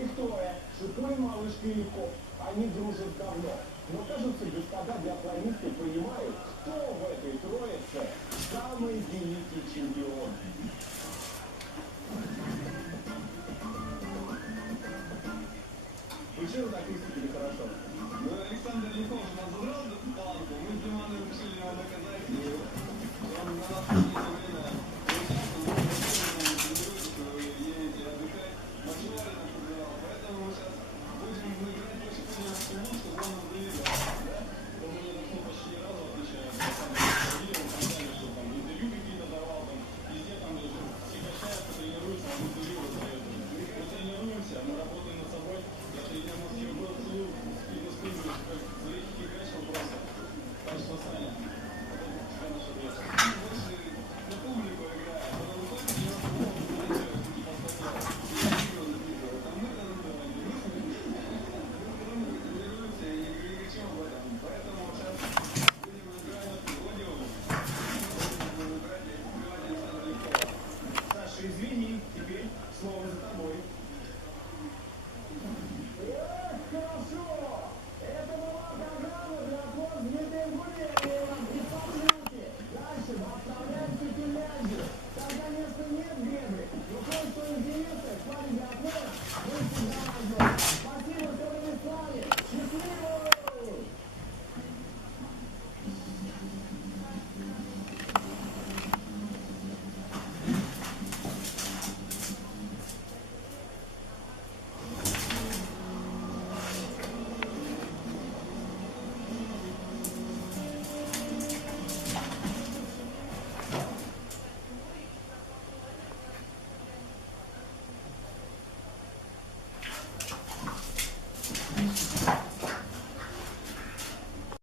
Их трое. Шипой, малышка и Коп. Они дружат давно. Но, кажется, господа биатлонисты понимают, кто в этой троице самый великий чемпион. Вы что так выступили хорошо? Ну, Александр Лихов же нас задрал.